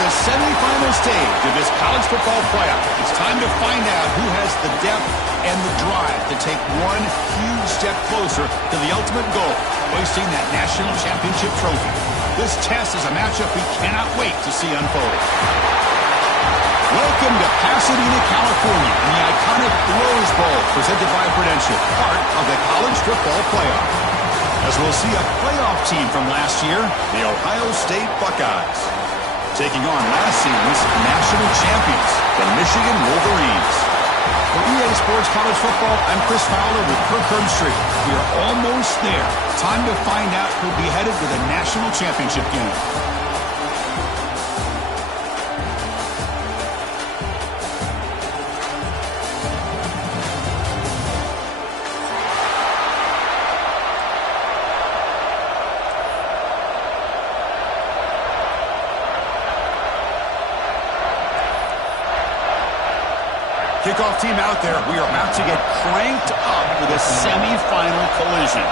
the semifinal stage of this college football playoff. It's time to find out who has the depth and the drive to take one huge step closer to the ultimate goal, hoisting that national championship trophy. This test is a matchup we cannot wait to see unfold. Welcome to Pasadena, California, and the iconic Rose Bowl presented by Prudential, part of the college football playoff. As we'll see a playoff team from last year, the Ohio State Buckeyes, taking on last season's national champions, the Michigan Wolverines. For EA Sports College Football, I'm Chris Fowler with Kirk Herbstreit. We are almost there. Time to find out who'll be headed to the national championship game. Kickoff team out there. We are about to get cranked up with a semifinal collision.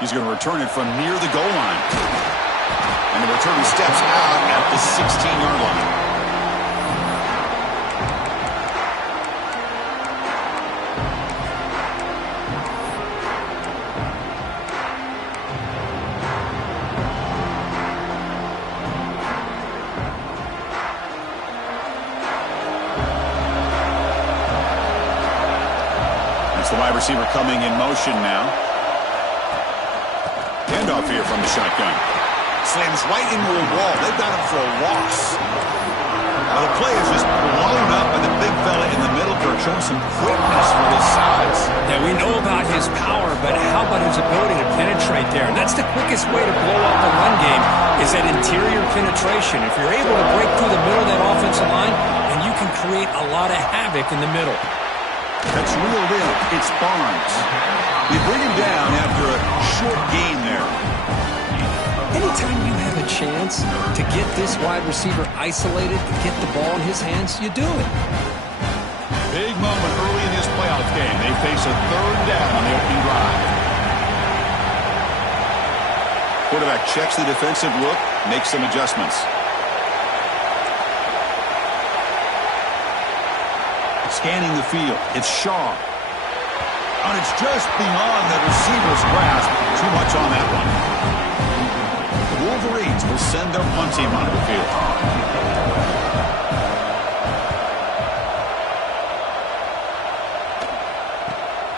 He's going to return it from near the goal line. And the returner steps out at the 16-yard line. The wide receiver coming in motion now. Handoff here from the shotgun. Slams right into a wall. They've got him for a loss. Now the play is just blown up by the big fella in the middle. Kirk showing some quickness for his size. Yeah, we know about his power, but how about his ability to penetrate there? And that's the quickest way to blow up the run game, is that interior penetration. If you're able to break through the middle of that offensive line, and you can create a lot of havoc in the middle. That's reeled in. It's Barnes. They bring him down after a short gain there. Anytime you have a chance to get this wide receiver isolated and get the ball in his hands, you do it. Big moment early in this playoff game. They face a third down on the opening drive. Quarterback checks the defensive look, makes some adjustments. Scanning the field. It's Shaw. And it's just beyond the receiver's grasp. Too much on that one. The Wolverines will send their punt team onto the field.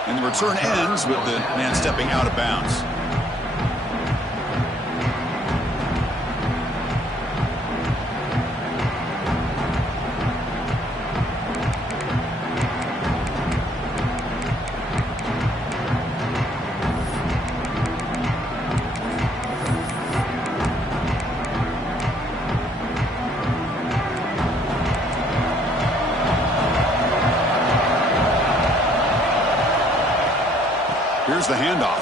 And the return ends with the man stepping out of bounds. Here's the handoff.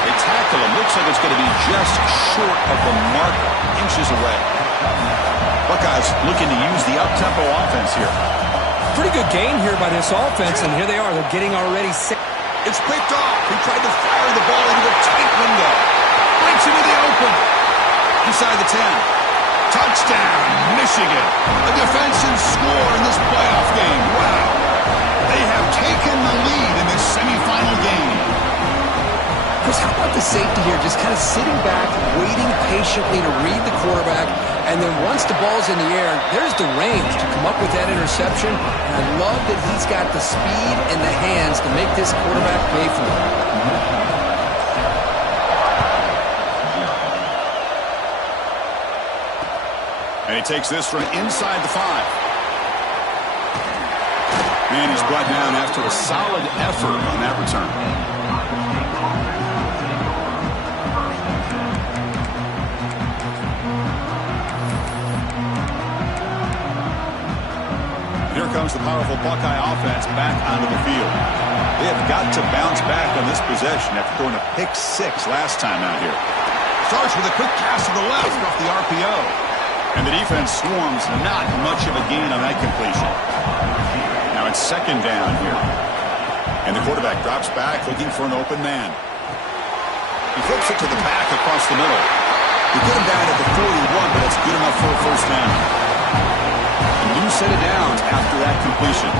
They tackle him. Looks like it's going to be just short of the marker, inches away. Buckeyes looking to use the up-tempo offense here. Pretty good gain here by this offense, and here they are. They're getting already sick. It's picked off. He tried to fire the ball into a tight window. Breaks into the open. Inside the 10. Touchdown, Michigan. A defensive score in this playoff game. Wow. They have taken the lead in this semifinal game. Chris, how about the safety here? Just kind of sitting back, waiting patiently to read the quarterback, and then once the ball's in the air, there's the range to come up with that interception. And I love that he's got the speed and the hands to make this quarterback pay for it. And he takes this from inside the 5. And he's brought down after a solid effort on that return. Here comes the powerful Buckeye offense back onto the field. They have got to bounce back on this possession after throwing a pick 6 last time out here. Starts with a quick pass to the left off the RPO. And the defense swarms, not much of a gain on that completion. Now it's second down here. And the quarterback drops back looking for an open man. He flips it to the back across the middle. He put him down at the 41, but that's good enough for a first down. A new set of downs after that completion.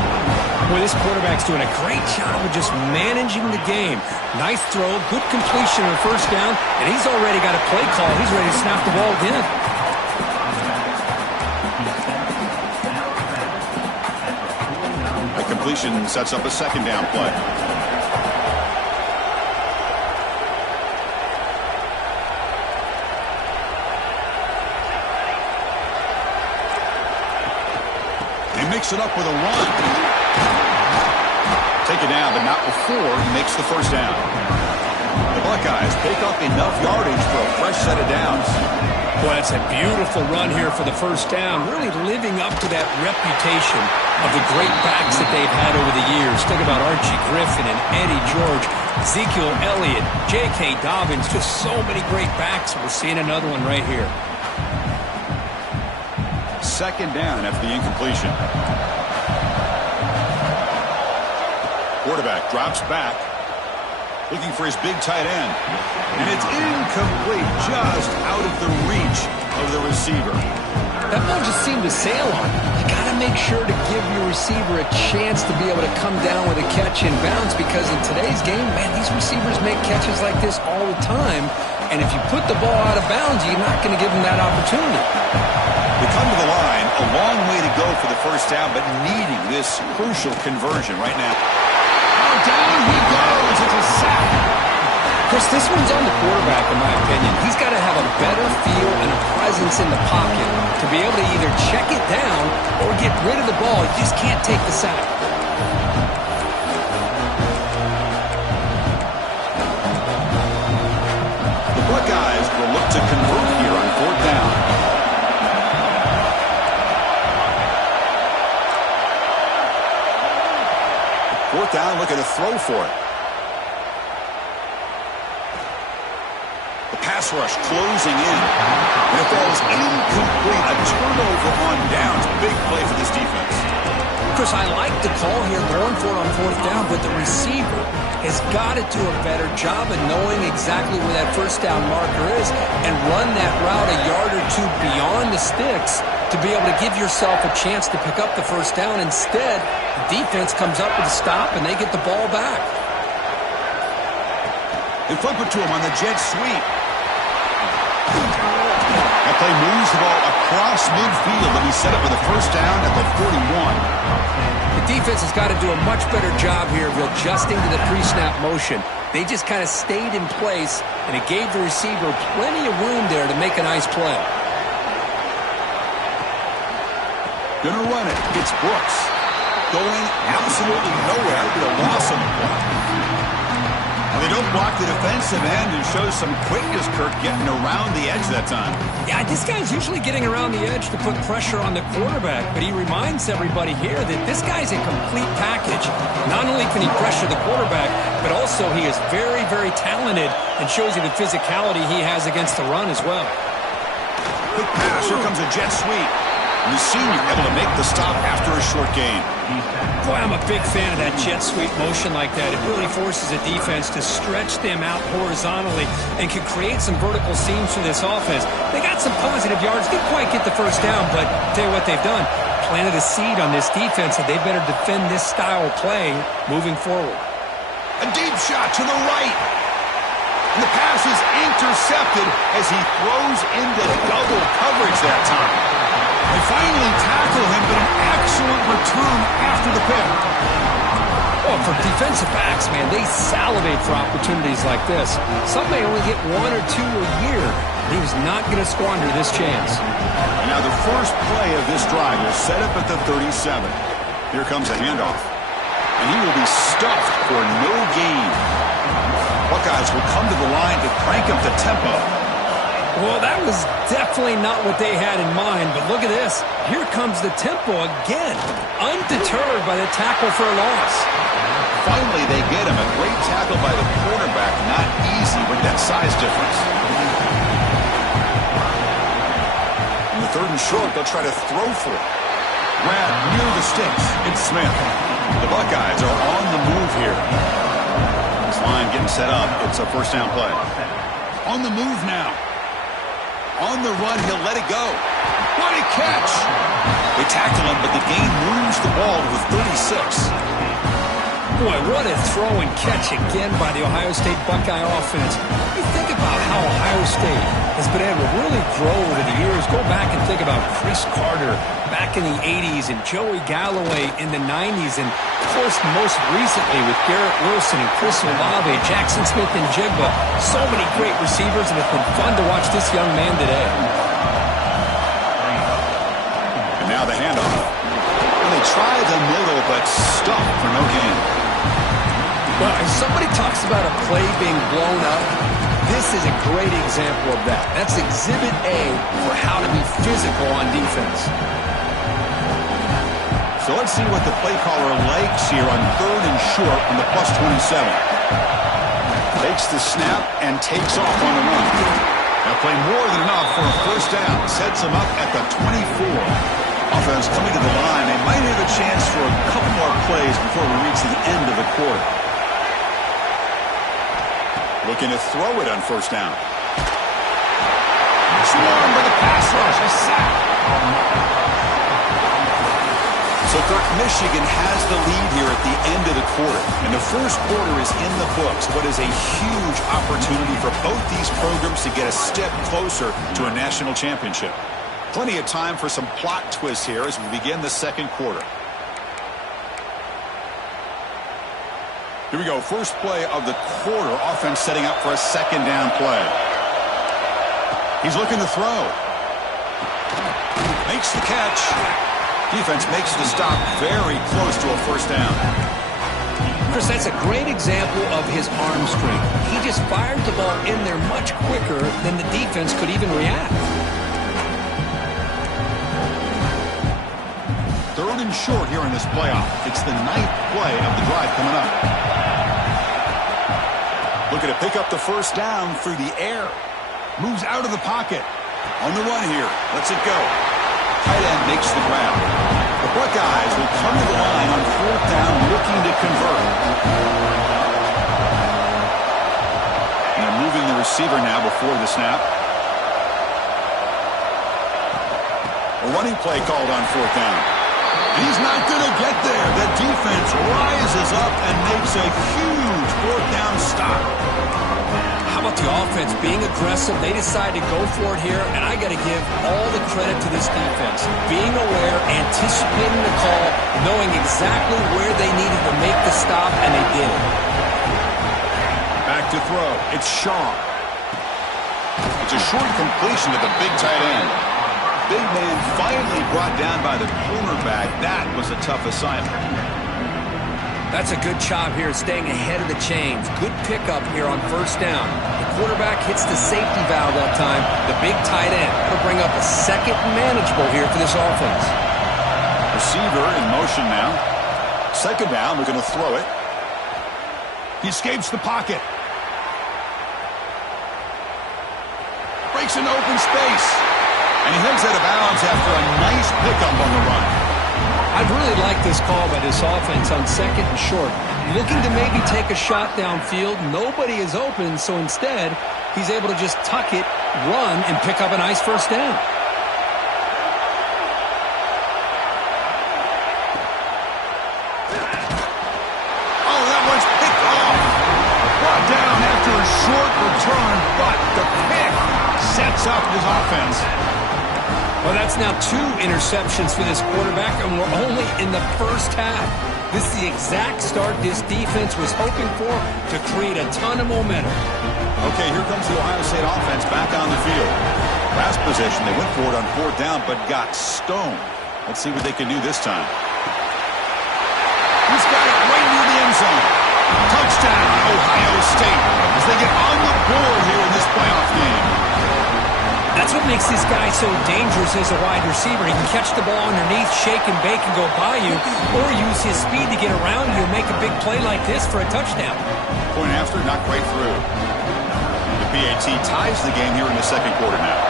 Boy, this quarterback's doing a great job of just managing the game. Nice throw, good completion on the first down, and he's already got a play call. He's ready to snap the ball again. The completion sets up a second down play. He mixed it up with a run. Taken down, but not before he makes the first down. The Buckeyes pick up enough yardage for a fresh set of downs. Boy, that's a beautiful run here for the first down, really living up to that reputation of the great backs that they've had over the years. Think about Archie Griffin and Eddie George, Ezekiel Elliott, J.K. Dobbins, just so many great backs. We're seeing another one right here. Second down after the incompletion. Quarterback drops back, looking for his big tight end. And it's incomplete, just out of the reach of the receiver. That ball just seemed to sail on. You got to make sure to give your receiver a chance to be able to come down with a catch and bounce, because in today's game, man, these receivers make catches like this all the time. And if you put the ball out of bounds, you're not going to give them that opportunity. They come to the line, a long way to go for the first down, but needing this crucial conversion right now. Now down he goes. It's a sack. Chris, this one's on the quarterback, in my opinion. He's got to have a better feel and a presence in the pocket to be able to either check it down or get rid of the ball. You just can't take the sack. The Buckeyes will look to convert here on fourth down. Fourth down, looking to throw for it. The pass rush closing in. And it falls incomplete. A turnover on downs. Big play for this defense. Chris, I like the call here going for it on fourth down, but the receiver has got to do a better job of knowing exactly where that first down marker is and run that route a yard or two beyond the sticks to be able to give yourself a chance to pick up the first down. Instead, the defense comes up with a stop and they get the ball back. They flip it to him on the jet sweep. That play moves the ball across midfield, and he's set up with a first down at the 41. The defense has got to do a much better job here of adjusting to the pre-snap motion. They just kind of stayed in place, and it gave the receiver plenty of room there to make a nice play. Gonna run it. It's Brooks. Going absolutely nowhere. It'll be a loss on the play. And they don't block the defensive end and show some quickness, Kirk, getting around the edge that time. Yeah, this guy's usually getting around the edge to put pressure on the quarterback, but he reminds everybody here that this guy's a complete package. Not only can he pressure the quarterback, but also he is very, very talented and shows you the physicality he has against the run as well. Quick pass. Here comes a jet sweep. And the senior able to make the stop after a short gain. Boy, I'm a big fan of that jet sweep motion like that. It really forces a defense to stretch them out horizontally and can create some vertical seams for this offense. They got some positive yards. Didn't quite get the first down, but I'll tell you what they've done. Planted a seed on this defense, and they better defend this style of play moving forward. A deep shot to the right. And the pass is intercepted as he throws into double coverage that time. They finally tackle him, but an excellent return after the pick. Well, for defensive backs, man, they salivate for opportunities like this. Some may only get one or two a year. He was not going to squander this chance. And now the first play of this drive is set up at the 37. Here comes a handoff. And he will be stuffed for no gain. Buckeyes will come to the line to crank up the tempo. Well, that was definitely not what they had in mind, but look at this. Here comes the tempo again, undeterred by the tackle for a loss. Finally, they get him. A great tackle by the quarterback. Not easy with that size difference. In the third and short, they'll try to throw for it. Grab near the sticks. It's Smith. The Buckeyes are on the move here. This line getting set up. It's a first down play. On the move now. On the run, he'll let it go. What a catch! They tackle him, but the gain moves the ball with 36. Boy, what a throw and catch again by the Ohio State Buckeye offense. You think about how Ohio State has been able to really grow over the years. Go back and think about Chris Carter back in the 80s and Joey Galloway in the 90s. And, of course, most recently with Garrett Wilson and Chris Olave, Jackson Smith and Jigba. So many great receivers, and it's been fun to watch this young man today. And now the handoff. Well, they try the middle, but stuck for no gain. Well, if somebody talks about a play being blown up, this is a great example of that. That's Exhibit A for how to be physical on defense. So let's see what the play caller likes here on 3rd and short from the +27. Takes the snap and takes off on the run. Now play more than enough for a first down. Sets him up at the 24. Offense coming to the line. They might have a chance for a couple more plays before we reach the end of the quarter. Looking to throw it on first down. Swarmed by the pass rush. A sack. So Kirk, Michigan has the lead here at the end of the quarter. And the first quarter is in the books. What is a huge opportunity for both these programs to get a step closer to a national championship. Plenty of time for some plot twists here as we begin the second quarter. Here we go. First play of the quarter. Offense setting up for a second down play. He's looking to throw. Makes the catch. Defense makes the stop very close to a first down. Chris, that's a great example of his arm strength. He just fired the ball in there much quicker than the defense could even react. 3rd and short here in this playoff. It's the 9th play of the drive coming up. Looking to pick up the first down through the air. Moves out of the pocket. On the run here. Lets it go. Tight end makes the grab. The Buckeyes will come to the line on 4th down, looking to convert. And moving the receiver now before the snap. A running play called on 4th down. He's not going to get there. The defense rises up and makes a huge 4th down stop. How about the offense being aggressive? They decide to go for it here, and I got to give all the credit to this defense. Being aware, anticipating the call, knowing exactly where they needed to make the stop, and they did it. Back to throw. It's Shaw. It's a short completion to the big tight end. Big man finally brought down by the cornerback. That was a tough assignment. That's a good job here, staying ahead of the chains. Good pickup here on first down. The quarterback hits the safety valve that time. The big tight end will bring up a second manageable here for this offense. Receiver in motion now. Second down, we're going to throw it. He escapes the pocket. Breaks into open space. And he heads out of bounds after a nice pickup on the run. I'd really like this call by this offense on 2nd and short. Looking to maybe take a shot downfield. Nobody is open, so instead, he's able to just tuck it, run, and pick up a nice first down. Oh, that one's picked off. Brought down after a short return, but the pick sets up his offense. Well, that's now 2 interceptions for this quarterback, and we're only in the first half. This is the exact start this defense was hoping for to create a ton of momentum. Okay, here comes the Ohio State offense back on the field. Last possession, they went for it on 4th down, but got stoned. Let's see what they can do this time. He's got it right near the end zone. Touchdown, Ohio State, as they get on the board here in this playoff game. That's what makes this guy so dangerous as a wide receiver. He can catch the ball underneath, shake and bake and go by you, or use his speed to get around you and make a big play like this for a touchdown. Point after, not quite through. The PAT ties the game here in the second quarter now.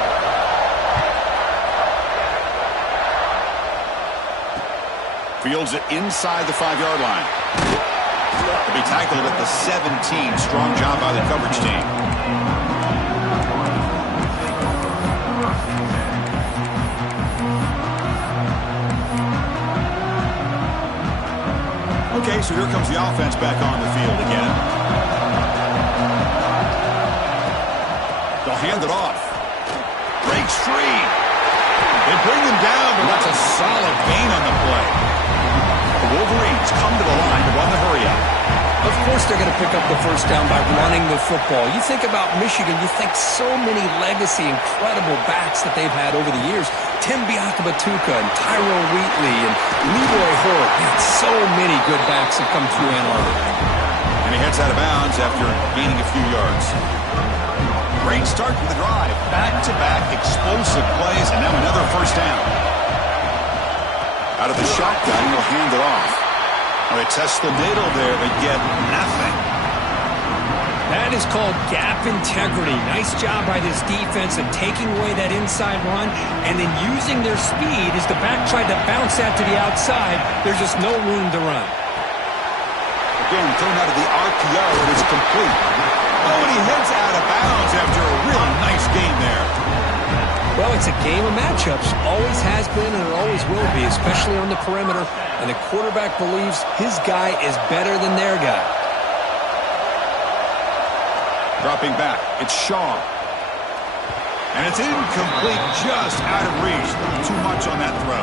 Fields it inside the 5-yard line. To be tackled at the 17. Strong job by the coverage team. Okay, so here comes the offense back on the field again. They'll hand it off. Breaks free. They bring him down, but that's a solid gain on the play. The Wolverines come to the line to run the hurry-up. Of course they're going to pick up the first down by running the football. You think about Michigan, you think so many legacy, incredible backs that they've had over the years. Tim Biakabatuka and Tyrone Wheatley and Leroy Hort. Man, so many good backs have come through Ann Arbor. And he heads out of bounds after gaining a few yards. Great start to the drive. Back-to-back explosive plays, and now another first down. Out of the shotgun, he'll hand it off. Well, they test the middle there, but get nothing. That is called gap integrity. Nice job by this defense of taking away that inside run and then using their speed as the back tried to bounce that to the outside. There's just no room to run. Again, thrown out of the RPO, and it's complete. Oh, and he heads out of bounds after a really nice game there. Well, it's a game of matchups. Always has been and it always will be, especially on the perimeter. And the quarterback believes his guy is better than their guy. Dropping back, it's Shaw. And it's incomplete, just out of reach. Too much on that throw.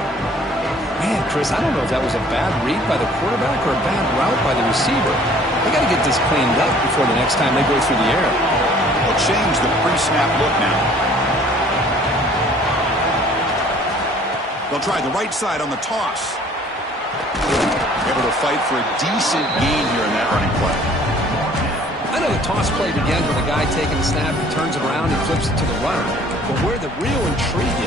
Man, Chris, I don't know if that was a bad read by the quarterback or a bad route by the receiver. They got to get this cleaned up before the next time they go through the air. They'll change the pre-snap look now. They'll try the right side on the toss. Able to fight for a decent gain here in that running play. I know the toss play begins with a guy taking the snap, he turns it around and flips it to the runner. But where the real intrigue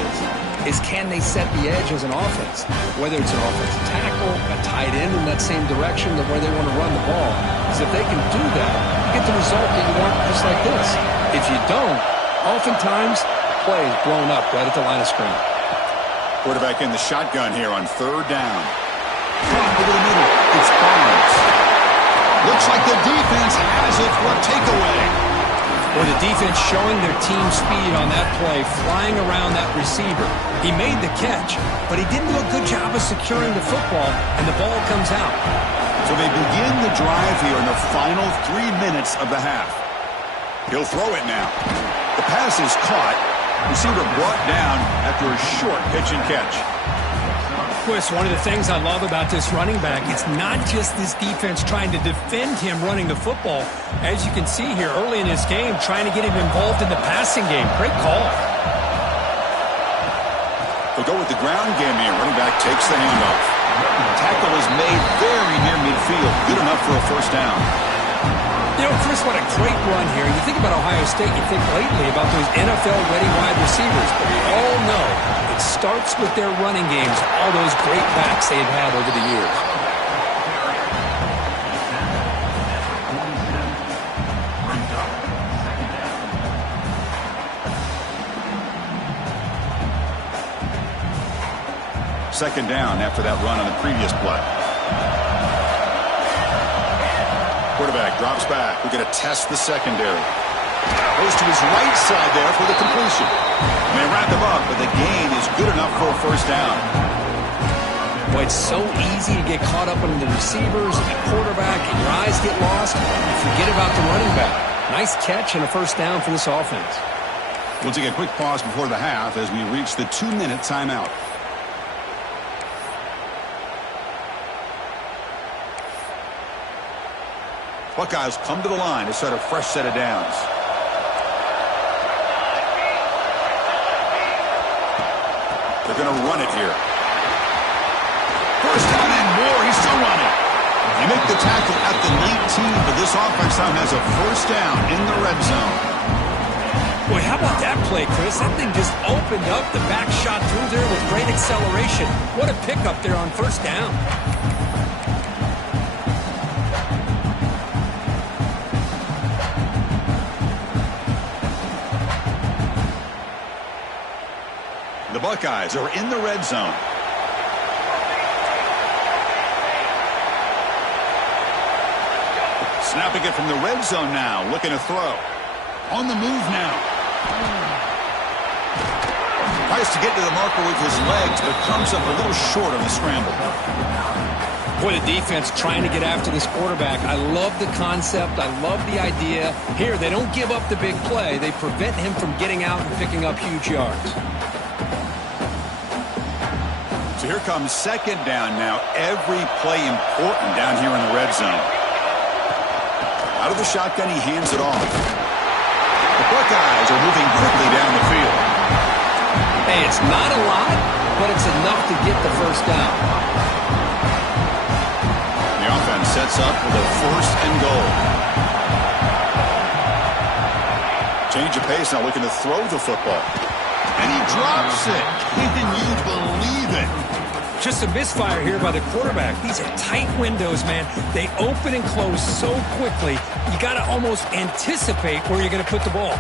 is can they set the edge as an offense? Whether it's an offensive tackle, a tight end in that same direction that where they want to run the ball. Because if they can do that, you get the result that you want just like this. If you don't, oftentimes, play is blown up right at the line of scrimmage. Quarterback in the shotgun here on third down. Caught over the middle. It's Barnes. Looks like the defense has it for a takeaway. Well, the defense showing their team speed on that play, flying around that receiver. He made the catch, but he didn't do a good job of securing the football, and the ball comes out. So they begin the drive here in the final 3 minutes of the half. He'll throw it now. The pass is caught. Receiver brought down after a short pitch and catch. Chris, one of the things I love about this running back, it's not just this defense trying to defend him running the football. As you can see here early in this game, trying to get him involved in the passing game. Great call. They'll go with the ground game here. Running back takes the handoff. Tackle is made very near midfield. Good enough for a first down. You know, Chris, what a great run here. You think about Ohio State, you think lately about those NFL-ready wide receivers. But we all know it starts with their running games, all those great backs they've had over the years. Second down after that run on the previous play. Quarterback drops back. We're going to test the secondary. Goes to his right side there for the completion. And they wrap him up, but the gain is good enough for a first down. Boy, it's so easy to get caught up in the receivers and the quarterback, and your eyes get lost. You forget about the running back. Nice catch and a first down for this offense. We'll take a quick pause before the half as we reach the 2-minute timeout. Buckeyes come to the line to set a fresh set of downs. They're going to run it here. First down and more. He's still running. They make the tackle at the 19, but this offense now has a first down in the red zone. Boy, how about that play, Chris? That thing just opened up. The back shot through there with great acceleration. What a pickup there on first down. The Buckeyes are in the red zone. Snapping it from the red zone now, looking to throw. On the move now. Tries to get to the marker with his legs, but comes up a little short on the scramble. Boy, the defense trying to get after this quarterback. I love the concept. I love the idea. Here, they don't give up the big play. They prevent him from getting out and picking up huge yards. So here comes second down now. Every play important down here in the red zone. Out of the shotgun, he hands it off. The Buckeyes are moving quickly down the field. Hey, it's not a lot, but it's enough to get the first down. The offense sets up with a first and goal. Change of pace now, looking to throw the football. And he drops it. Can you believe it? Just a misfire here by the quarterback. These are tight windows, man. They open and close so quickly, you got to almost anticipate where you're going to put the ball.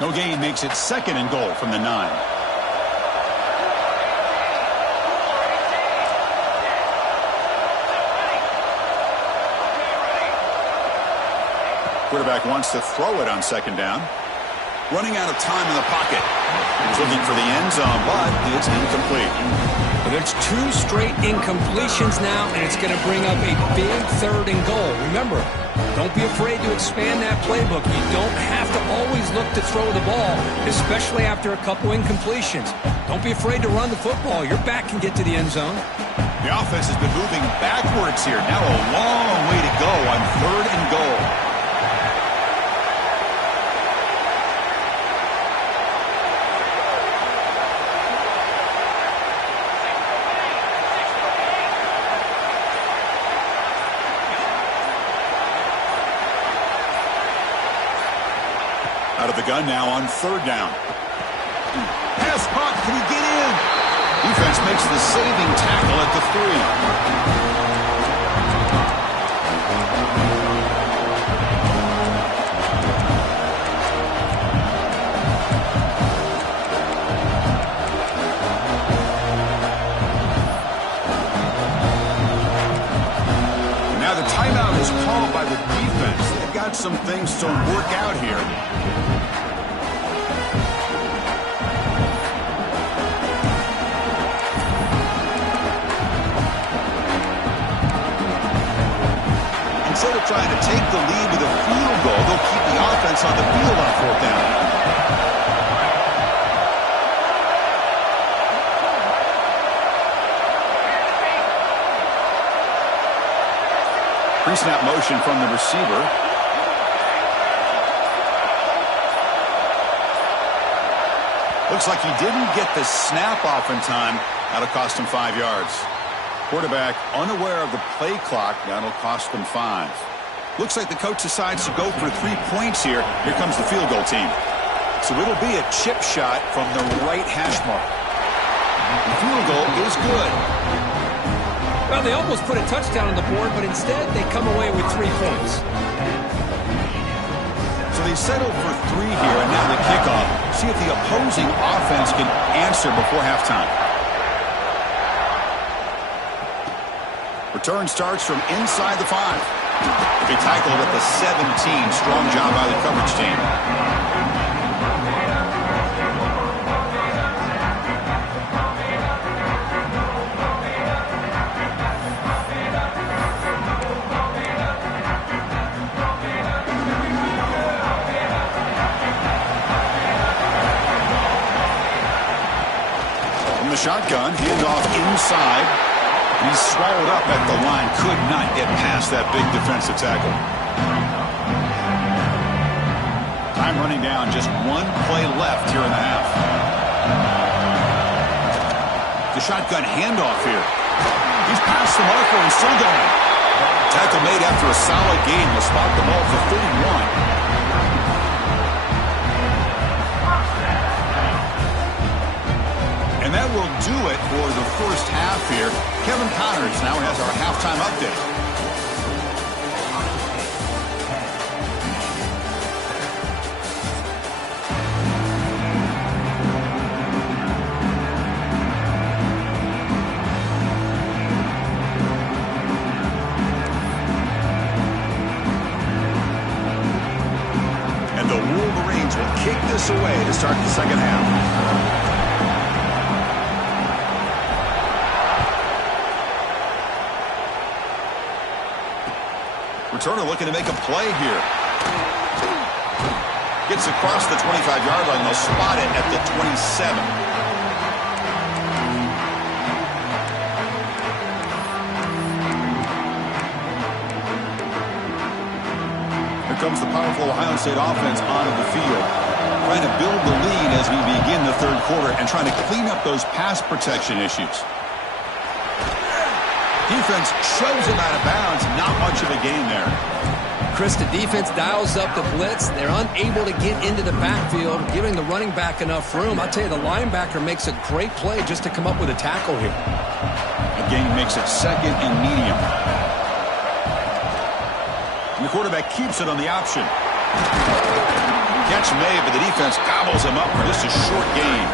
No gain makes it second and goal from the 9. Quarterback wants to throw it on second down. Running out of time in the pocket. He's looking for the end zone, but it's incomplete. And there's 2 straight incompletions now, and it's going to bring up a big third and goal. Remember, don't be afraid to expand that playbook. You don't have to always look to throw the ball, especially after a couple incompletions. Don't be afraid to run the football. Your back can get to the end zone. The offense has been moving backwards here. Now a long way to go on third and goal. Out of the gun now on third down. Pass caught. Can he get in? Defense makes the saving tackle at the 3. Now the timeout is called by the defense. They've got some things to work out here. Instead of trying to take the lead with a field goal, they'll keep the offense on the field on fourth down. Pre-snap motion from the receiver. Looks like he didn't get the snap off in time. That'll cost him 5 yards. Quarterback unaware of the play clock. That'll cost them 5. Looks like the coach decides to go for 3 points here. Here comes the field goal team. So it'll be a chip shot from the right hash mark. The field goal is good. Well, they almost put a touchdown on the board, but instead they come away with 3 points. So they settle for 3 here, and now the kickoff. See if the opposing offense can answer before halftime. Return starts from inside the 5. They tackled at the 17. Strong job by the coverage team. From the shotgun, handoff inside. He's swallowed up at the line. Could not get past that big defensive tackle. Time running down. Just 1 play left here in the half. The shotgun handoff here. He's past the marker and still going. Tackle made after a solid gain. Will spot the ball for 31. And that will do it for the first half here. Kevin Connors now has our halftime update. this away to start the second half. Returner looking to make a play here. Gets across the 25-yard line. They'll spot it at the 27. Comes the powerful Ohio State offense onto the field, trying to build the lead as we begin the third quarter and trying to clean up those pass protection issues. Defense shoves him out of bounds. Not much of a gain there. Chris, the defense dials up the blitz. They're unable to get into the backfield, giving the running back enough room. I'll tell you, the linebacker makes a great play just to come up with a tackle here. Again, makes it second and medium. And the quarterback keeps it on the option. Catch made, but the defense gobbles him up for just a short gain.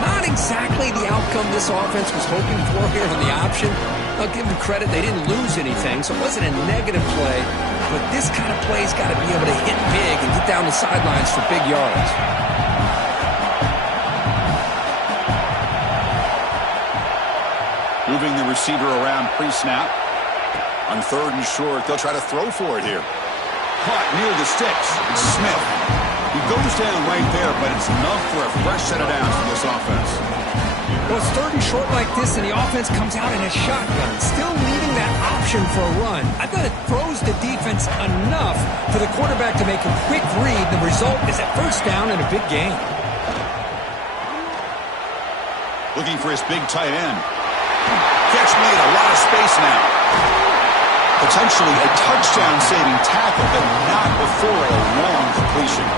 Not exactly the outcome this offense was hoping for here on the option. I'll give them credit. They didn't lose anything, so it wasn't a negative play. But this kind of play's got to be able to hit big and get down the sidelines for big yards. Moving the receiver around pre-snap. On third and short, they'll try to throw for it here. Caught near the sticks. It's Smith. He goes down right there, but it's enough for a fresh set of downs for this offense. Well, it's third and short like this, and the offense comes out in a shotgun, still leaving that option for a run. I thought it throws the defense enough for the quarterback to make a quick read. The result is a first down and a big gain. Looking for his big tight end. Catch made, a lot of space now. Potentially a touchdown-saving tackle, but not before a long completion.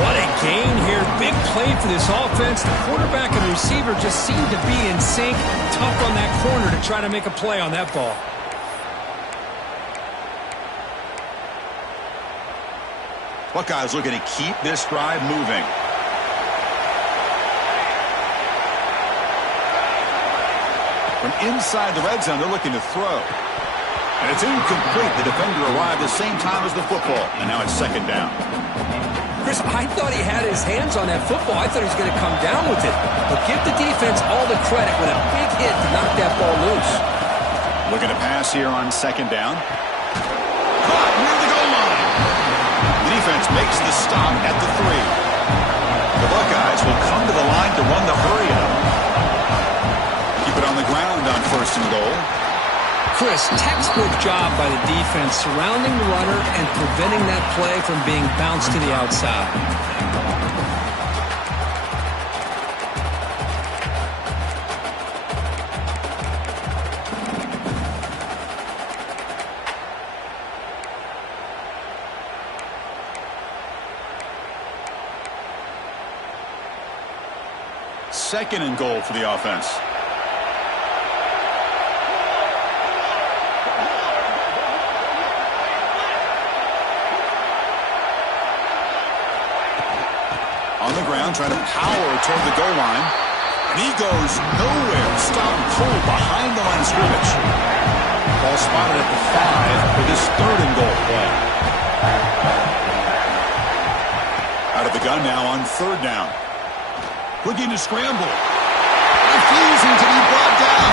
What a gain here. Big play for this offense. The quarterback and receiver just seem to be in sync. Tough on that corner to try to make a play on that ball. Buckeyes looking to keep this drive moving. From inside the red zone, they're looking to throw. And it's incomplete. The defender arrived the same time as the football. And now it's second down. Chris, I thought he had his hands on that football. I thought he was going to come down with it. But give the defense all the credit with a big hit to knock that ball loose. Looking to pass here on second down. Caught near the goal line. The defense makes the stop at the 3. The Buckeyes will come to the line to run the hurry up. Keep it on the ground on first and goal. Chris, textbook job by the defense surrounding the runner and preventing that play from being bounced to the outside. Second and goal for the offense. On the ground, trying to power toward the goal line. And he goes nowhere. Stopped cold behind the line of scrimmage. Ball spotted at the 5 for this third and goal play. Out of the gun now on third down. Looking to scramble. Refusing to be brought down.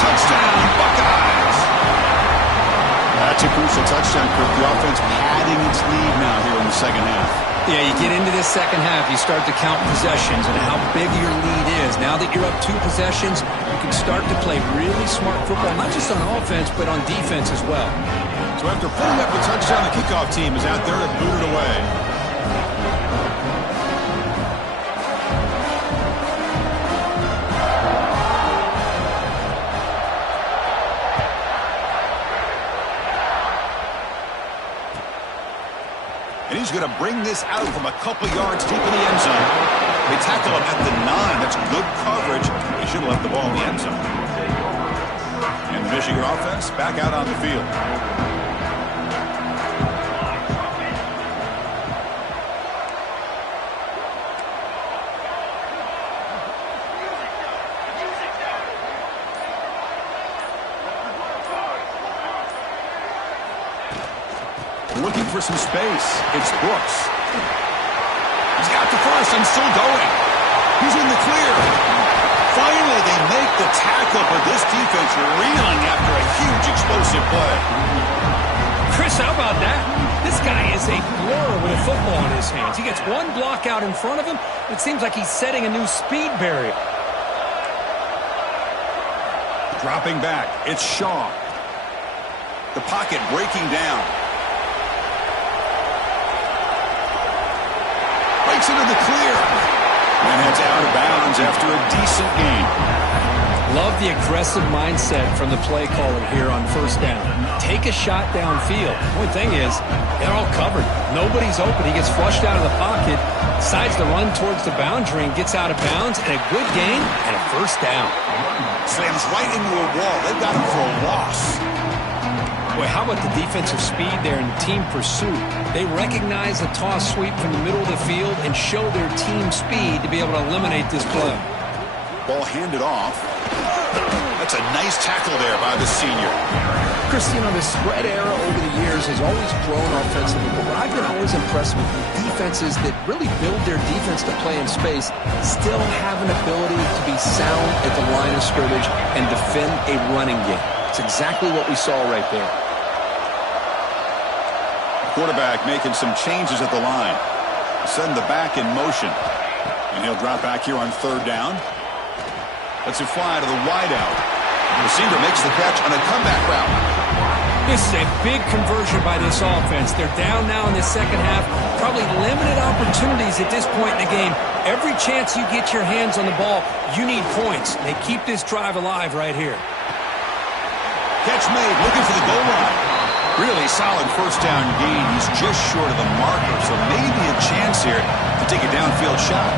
Touchdown, Buckeyes. That's a crucial touchdown, Kirk. The offense padding its lead now here in the second half. Yeah, you get into this second half, you start to count possessions and how big your lead is. Now that you're up 2 possessions, you can start to play really smart football, not just on offense, but on defense as well. So after putting up the touchdown, the kickoff team is out there to boot it away. And he's going to bring this out from a couple yards deep in the end zone. They tackle him at the 9. That's good coverage. He should have left the ball in the end zone. And the Michigan offense back out on the field. Looking for some space. It's Brooks. He's got the first and still going. He's in the clear. Finally, they make the tackle, but this defense reeling after a huge explosive play. Chris, how about that? This guy is a blur with a football in his hands. He gets one block out in front of him. It seems like he's setting a new speed barrier. Dropping back, it's Shaw. The pocket breaking down. Breaks into the clear. And heads out of bounds after a decent gain. Love the aggressive mindset from the play caller here on first down. Take a shot downfield. The only thing is, they're all covered. Nobody's open. He gets flushed out of the pocket, decides to run towards the boundary and gets out of bounds, and a good gain and a first down. Slams right into a wall. They've got him for a loss. Boy, how about the defensive speed there in team pursuit? They recognize the toss sweep from the middle of the field and show their team speed to be able to eliminate this play. Ball handed off. That's a nice tackle there by the senior. Chris, the spread era over the years has always grown offensively, but what I've been always impressed with defenses that really build their defense to play in space still have an ability to be sound at the line of scrimmage and defend a running game. It's exactly what we saw right there. Quarterback making some changes at the line. Send the back in motion. And he'll drop back here on third down. Lets it fly to the wideout. Receiver makes the catch on a comeback route. This is a big conversion by this offense. They're down now in the second half. Probably limited opportunities at this point in the game. Every chance you get your hands on the ball, you need points. They keep this drive alive right here. Catch made, looking for the goal line. Really solid first down gain. He's just short of the marker, so maybe a chance here to take a downfield shot.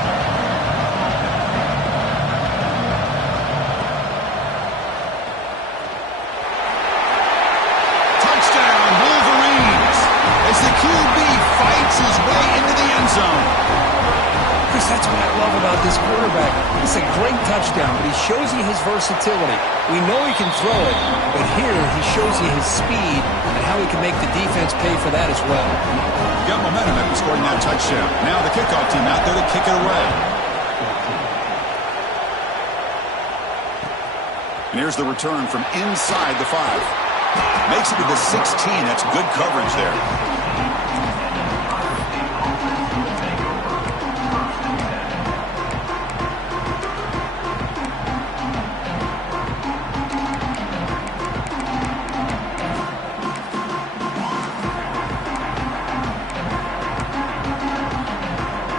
Touchdown, Wolverines, as the QB fights his way into the end zone. Chris, that's what I love about this quarterback. It's a great touchdown, but he shows you his versatility. We know he can throw it, but here he shows you his speed and how he can make the defense pay for that as well. Got momentum after scoring that touchdown. Now the kickoff team out there to kick it away. And here's the return from inside the 5. Makes it to the 16. That's good coverage there.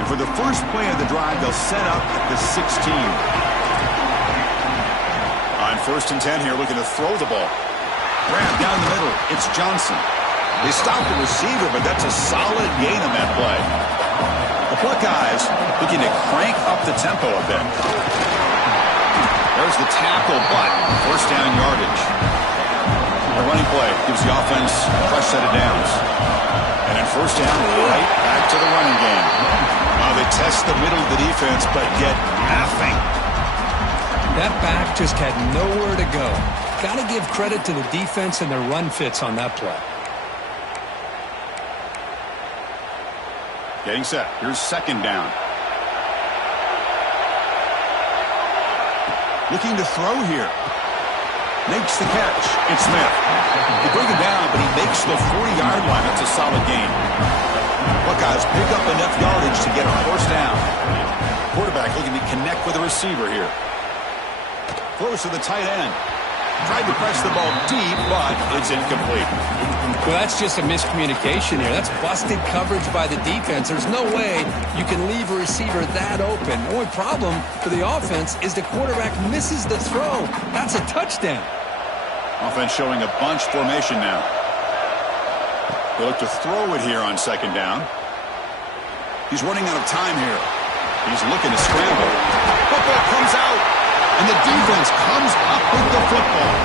For the first play of the drive, they'll set up at the 16. On first and 10 here, looking to throw the ball. Grab down the middle. It's Johnson. They stop the receiver, but that's a solid gain on that play. The Buckeyes looking to crank up the tempo a bit. There's the tackle, but first down yardage. The running play gives the offense a fresh set of downs. And then first down, right back to the running game. They test the middle of the defense, but get nothing. That back just had nowhere to go. Got to give credit to the defense and their run fits on that play. Getting set. Here's second down. Looking to throw here. Makes the catch. It's Smith. They bring him down, but he makes the 40-yard line. That's a solid gain. Buckeyes pick up enough yardage to get a first down. Quarterback looking to connect with the receiver here. Throws to the tight end. Tried to press the ball deep, but it's incomplete. Well, that's just a miscommunication here. That's busted coverage by the defense. There's no way you can leave a receiver that open. The only problem for the offense is the quarterback misses the throw. That's a touchdown. Offense showing a bunch formation now. They look to throw it here on second down. He's running out of time here. He's looking to scramble. Football comes out, and the defense comes up with the football.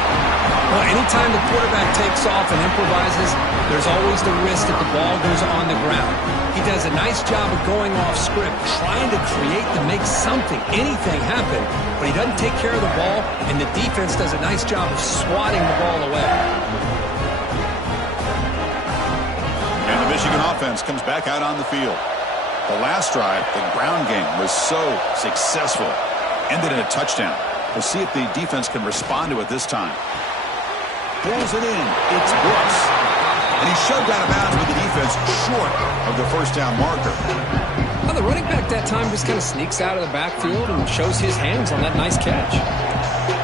Well, anytime the quarterback takes off and improvises, there's always the risk that the ball goes on the ground. He does a nice job of going off script, trying to create to make something, anything happen, but he doesn't take care of the ball, and the defense does a nice job of swatting the ball away. And the Michigan offense comes back out on the field. The last drive, the ground game was so successful. Ended in a touchdown. We'll see if the defense can respond to it this time. Pulls it in. It's Brooks. And he's shoved out of bounds with the defense short of the first down marker. Well, the running back that time just kind of sneaks out of the backfield and shows his hands on that nice catch.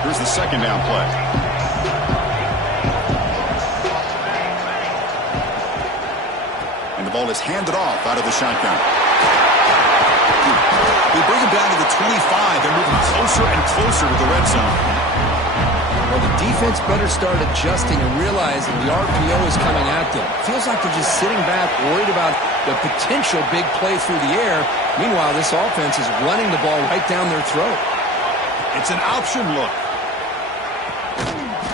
Here's the second down play. And the ball is handed off out of the shotgun. They bring him down to the 25. They're moving closer and closer to the red zone. Well, the defense better start adjusting and realizing the RPO is coming at them. Feels like they're just sitting back, worried about the potential big play through the air. Meanwhile, this offense is running the ball right down their throat. It's an option look.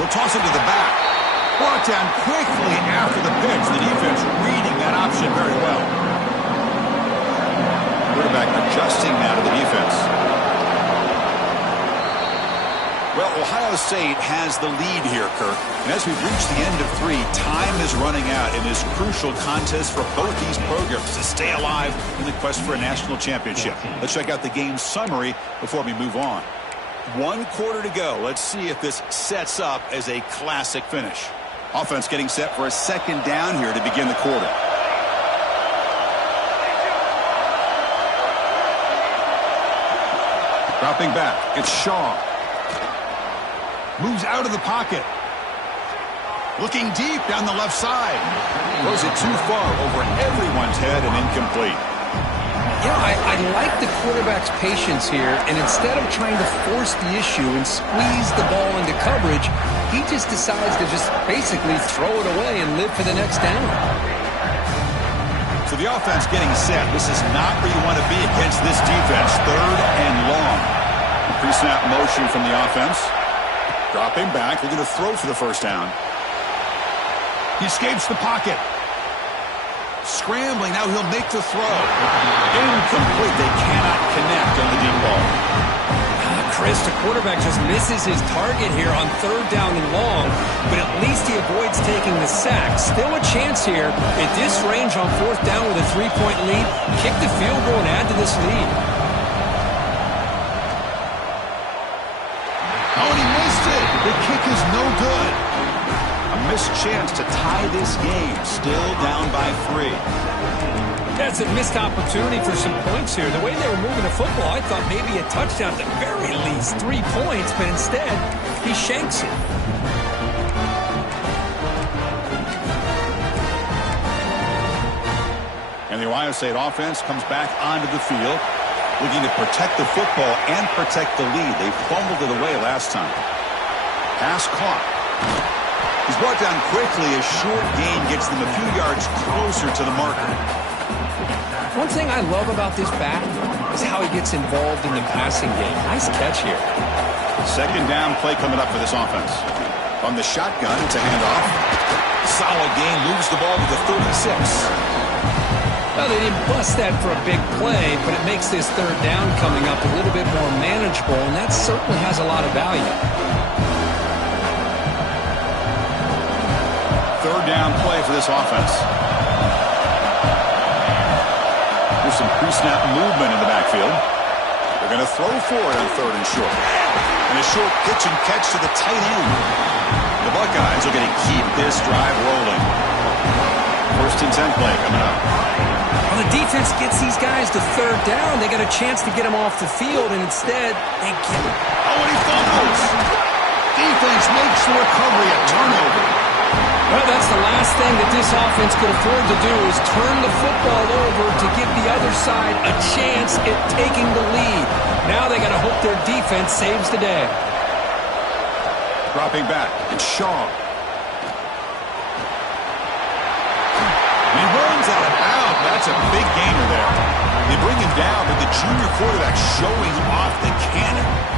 They'll toss it to the back. Brought down quickly after the pitch. The defense reading that option very well. Quarterback adjusting now to the defense. Well, Ohio State has the lead here, Kirk. And as we've reached the end of 3, time is running out in this crucial contest for both these programs to stay alive in the quest for a national championship. Let's check out the game summary before we move on. 1 quarter to go. Let's see if this sets up as a classic finish. Offense getting set for a second down here to begin the quarter. Dropping back. It's Shaw. Moves out of the pocket. Looking deep down the left side. Throws it too far over everyone's head and incomplete. You know, I like the quarterback's patience here, and instead of trying to force the issue and squeeze the ball into coverage, he just decides to just basically throw it away and live for the next down. So the offense getting set. This is not where you want to be against this defense. 3rd and long. Pre-snap motion from the offense. Dropping back. They're going to throw for the first down. He escapes the pocket. Scrambling. Now he'll make the throw. Incomplete. They cannot connect on the deep ball. Chris, the quarterback just misses his target here on 3rd down and long, but at least he avoids taking the sack. Still a chance here at this range on 4th down with a 3-point lead. Kick the field goal and add to this lead. Oh, and he missed it. The kick is no good. A missed chance to tie this game. Still down by 3. That's a missed opportunity for some points here. The way they were moving the football, I thought maybe a touchdown at the very least, 3 points, but instead, he shanks it. And the Ohio State offense comes back onto the field, looking to protect the football and protect the lead. They fumbled it away last time. Pass caught. He's brought down quickly. A short gain gets them a few yards closer to the marker. One thing I love about this back is how he gets involved in the passing game. Nice catch here. Second down play coming up for this offense. On the shotgun, it's a handoff. Solid gain, moves the ball to the 36. Well, they didn't bust that for a big play, but it makes this 3rd down coming up a little bit more manageable, and that certainly has a lot of value. 3rd down play for this offense. There's some pre-snap movement in the backfield. They're going to throw for it on 3rd and short. And a short pitch and catch to the tight end. The Buckeyes are going to keep this drive rolling. 1st and 10 play coming up. Well, the defense gets these guys to 3rd down. They got a chance to get them off the field, and instead, they get it. Oh, and he fumbles. Defense makes the recovery a turnover. Well, that's the last thing that this offense could afford to do is turn the football over to give the other side a chance at taking the lead. Now they got to hope their defense saves the day. Dropping back, it's Shaw. And he runs out of bounds. That's a big gainer there. They bring him down, but the junior quarterback showing off the cannon.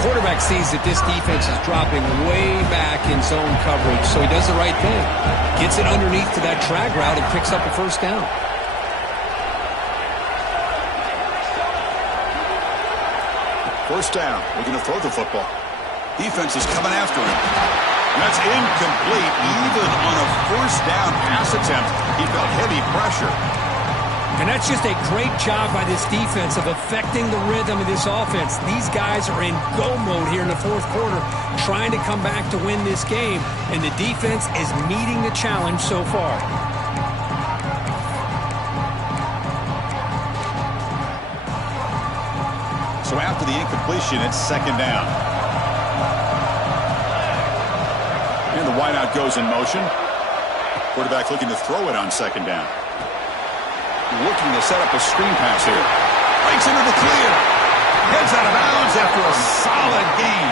Quarterback sees that this defense is dropping way back in zone coverage, so he does the right thing. Gets it underneath to that drag route and picks up a 1st down. First down. We're going to throw the football. Defense is coming after him. And that's incomplete. Even on a 1st down pass attempt, he felt heavy pressure. And that's just a great job by this defense of affecting the rhythm of this offense. These guys are in go mode here in the fourth quarter, trying to come back to win this game, and the defense is meeting the challenge so far. So after the incompletion, it's second down. And the wideout goes in motion. Quarterback looking to throw it on second down. Looking to set up a screen pass here. Breaks into the clear. Heads out of bounds after a solid gain.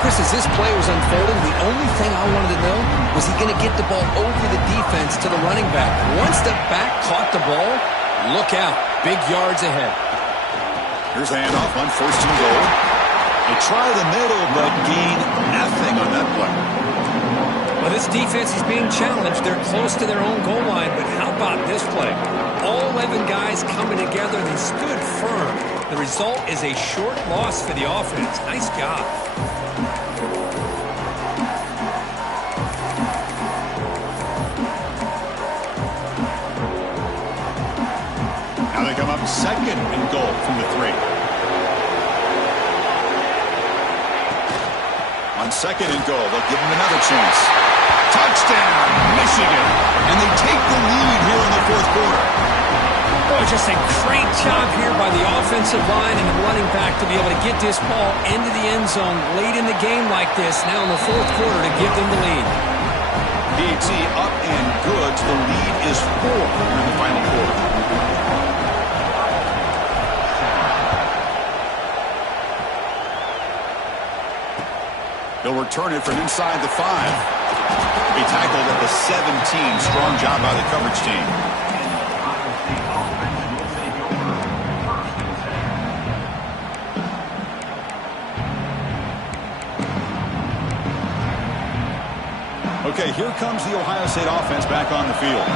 Chris, as this play was unfolding, the only thing I wanted to know was he going to get the ball over the defense to the running back. Once the back caught the ball, look out. Big yards ahead. Here's the handoff on first and goal. They try the middle, but gain nothing on that play. Well, this defense is being challenged. They're close to their own goal line, but how about this play? All 11 guys coming together. They stood firm. The result is a short loss for the offense. Nice job. Now they come up second and goal from the 3. On second and goal, they'll give him another chance. Touchdown, Michigan. And they take the lead here in the fourth quarter. Boy, just a great job here by the offensive line and the running back to be able to get this ball into the end zone late in the game like this, now in the fourth quarter, to give them the lead. PAT up and good. The lead is 4 here in the final quarter. They'll return it from inside the 5. He tackled at the 17. Strong job by the coverage team. Okay, here comes the Ohio State offense back on the field.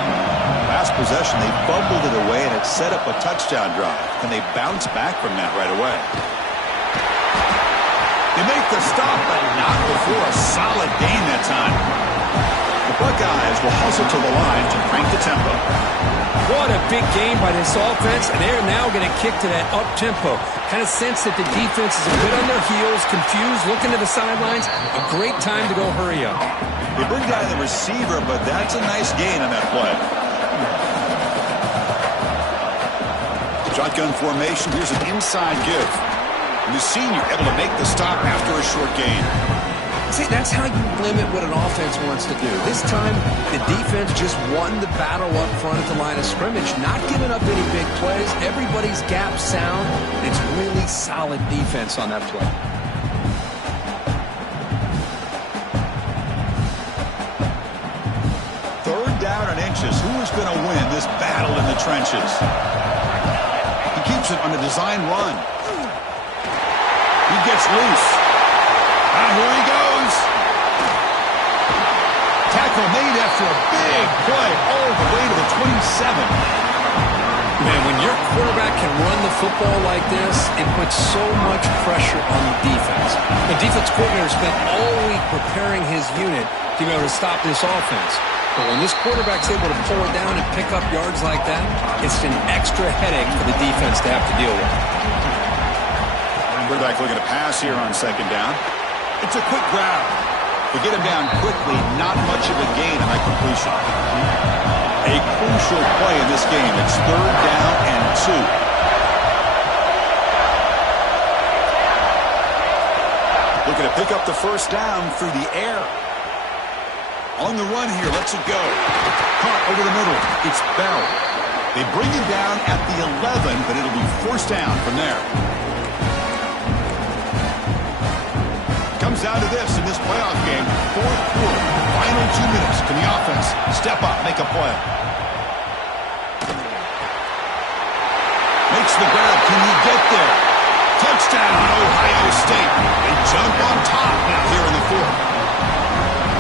Last possession, they fumbled it away, and it set up a touchdown drive. Can they bounce back from that right away? They make the stop, but not before a solid gain that time. The Buckeyes will hustle to the line to crank the tempo. What a big game by this offense, and they're now going to kick to that up-tempo. Kind of sense that the defense is a bit on their heels, confused, looking to the sidelines. A great time to go hurry up. They bring down the receiver, but that's a nice gain on that play. Shotgun formation. Here's an inside give. And the senior able to make the stop after a short gain. See, that's how you limit what an offense wants to do. This time, the defense just won the battle up front at the line of scrimmage, not giving up any big plays. Everybody's gap sound. It's really solid defense on that play. Third down and inches. Who is going to win this battle in the trenches? He keeps it on a design run. He gets loose. Now here he goes. Tackle made after a big play all the way to the 27. Man, when your quarterback can run the football like this, it puts so much pressure on the defense. The defense coordinator spent all week preparing his unit to be able to stop this offense. But when this quarterback's able to pull it down and pick up yards like that, it's an extra headache for the defense to have to deal with. Quarterback looking to pass here on second down. It's a quick grab. They get him down quickly, not much of a gain on that completion. A crucial play in this game. It's third down and 2. Looking to pick up the first down through the air. On the run here, lets it go. Caught over the middle. It's Bell. They bring him down at the 11, but it'll be first down from there. Comes down to this in this playoff game. Fourth quarter, final 2 minutes. Can the offense step up, make a play? Makes the grab. Can he get there? Touchdown, Ohio State. They jump on top now here in the fourth.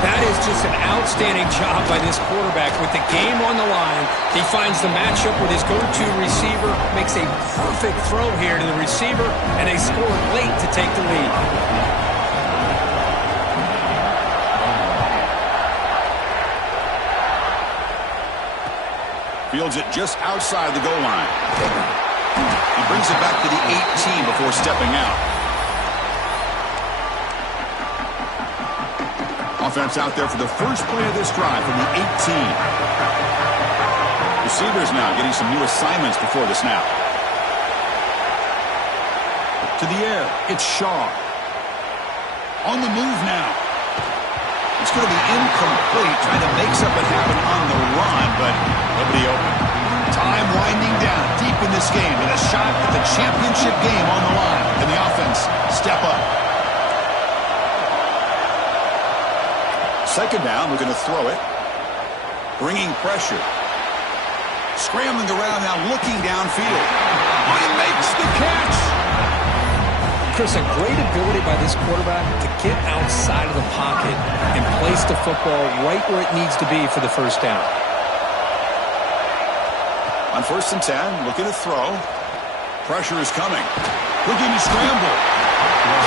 That is just an outstanding job by this quarterback. With the game on the line, he finds the matchup with his go-to receiver, makes a perfect throw here to the receiver, and they score late to take the lead. Fields it just outside the goal line. He brings it back to the 18 before stepping out. Offense out there for the first play of this drive from the 18. Receivers now getting some new assignments before the snap. To the air, it's Shaw. On the move now. It's going to be incomplete, trying to make something happen on the run, but nobody open. Time winding down deep in this game, and a shot at the championship game on the line. And the offense step up. Second down, we're going to throw it. Bringing pressure. Scrambling around now, looking downfield. He makes the catch. Chris, a great ability by this quarterback to get outside of the pocket and place the football right where it needs to be for the first down. On 1st and 10, looking to throw. Pressure is coming. Looking to scramble.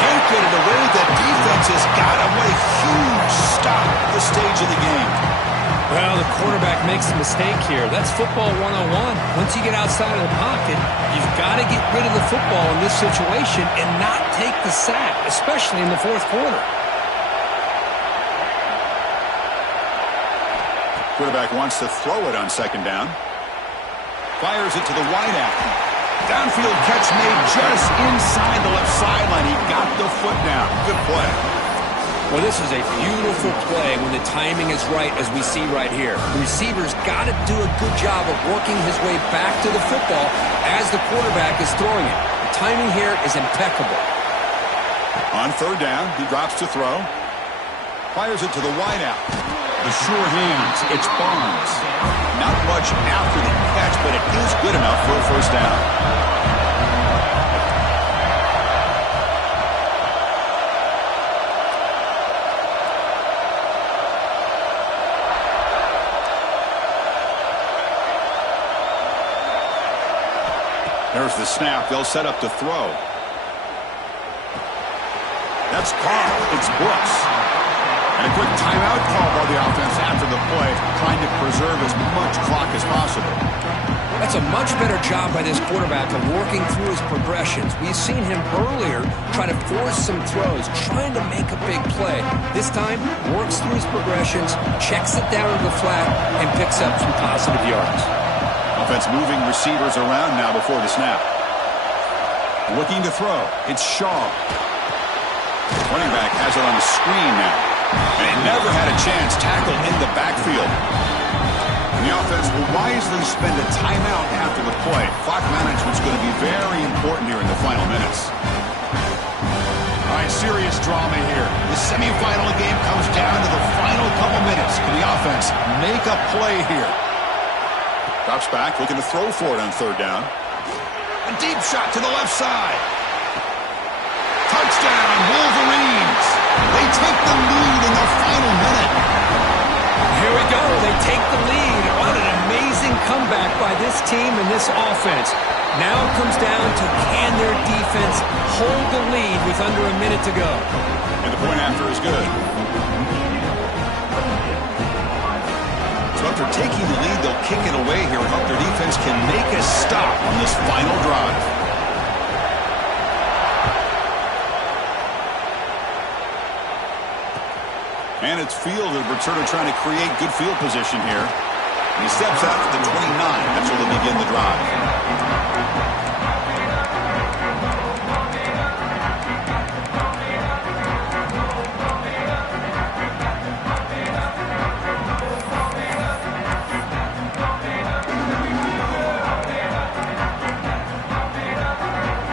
Can't get it away. The defense has got him. What a huge stop at this stage of the game. Well, the quarterback makes a mistake here. That's football 101. Once you get outside of the pocket, you've got to get rid of the football in this situation and not take the sack, especially in the fourth quarter. Quarterback wants to throw it on second down. Fires it to the wideout. Downfield catch made just inside the left sideline. He got the foot down. Good play. Well, this is a beautiful play when the timing is right, as we see right here. The receiver's got to do a good job of working his way back to the football as the quarterback is throwing it. The timing here is impeccable. On third down, he drops to throw. Fires it to the wideout. The sure hands. It's Barnes. Not much after the catch, but it is good enough for a first down. There's the snap. They'll set up to throw. That's Carl. It's Brooks. And a quick timeout call by the offense after the play, trying to preserve as much clock as possible. That's a much better job by this quarterback of working through his progressions. We've seen him earlier try to force some throws, trying to make a big play. This time, works through his progressions, checks it down to the flat, and picks up some positive yards. Offense moving receivers around now before the snap. Looking to throw. It's Shaw. Running back has it on the screen now. And he never had a chance tackled in the backfield. And the offense will wisely spend a timeout after the play. Clock management's going to be very important here in the final minutes. All right, serious drama here. The semifinal game comes down to the final couple minutes. Can the offense make a play here? Drops back, looking to throw for it on third down. A deep shot to the left side. Touchdown, Wolverines. They take the lead in the final minute. Here we go. They take the lead. What an amazing comeback by this team and this offense. Now it comes down to can their defense hold the lead with under a minute to go. And the point after is good. So after taking the lead, they'll kick it away here and hope their defense can make a stop on this final drive. And it's Field at returner trying to create good field position here. And he steps out to the 29. That's where they'll begin the drive.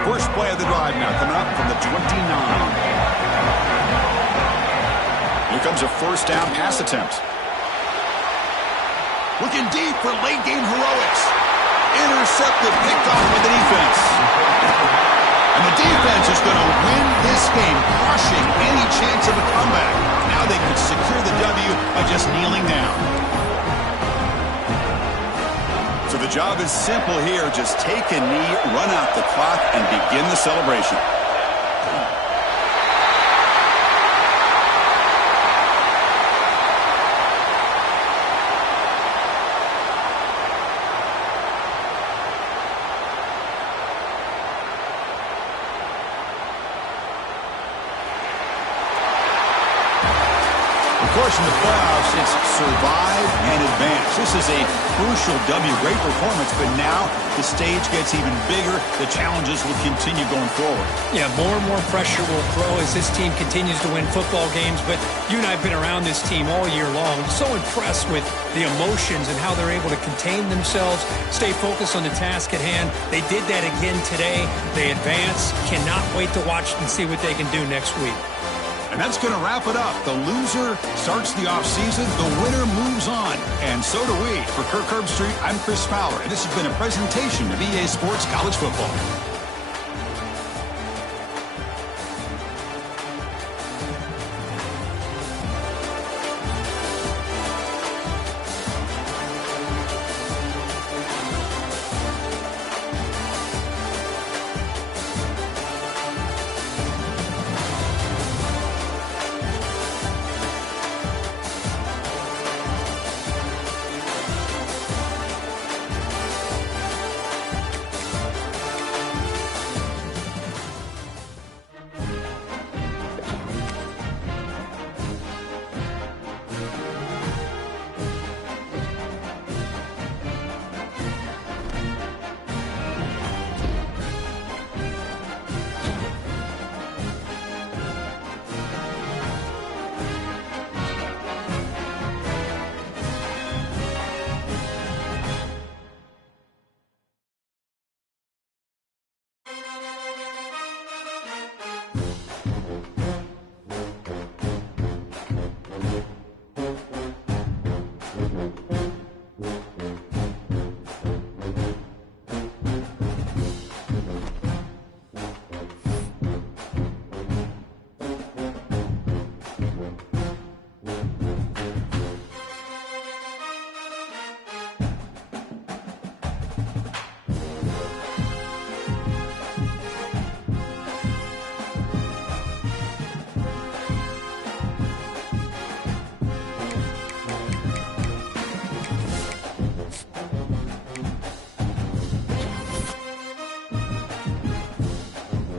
First play of the drive now coming up from the 29. Here comes a first down pass attempt. Looking deep for late game heroics. Intercepted, picked off by the defense. And the defense is going to win this game, crushing any chance of a comeback. Now they can secure the W by just kneeling down. So the job is simple here. Just take a knee, run out the clock, and begin the celebration. in the playoffs, it's survive and advance. This is a crucial W. Great performance, but now the stage gets even bigger. The challenges will continue going forward. Yeah, more and more pressure will grow as this team continues to win football games, but you and I have been around this team all year long. So impressed with the emotions and how they're able to contain themselves, stay focused on the task at hand. They did that again today. They advance. Cannot wait to watch and see what they can do next week. And that's going to wrap it up. The loser starts the offseason. The winner moves on. And so do we. For Kirk Herbstreit, I'm Chris Fowler, and this has been a presentation of EA Sports College Football.